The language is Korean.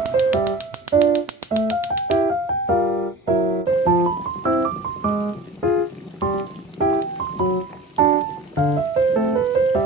Thank you.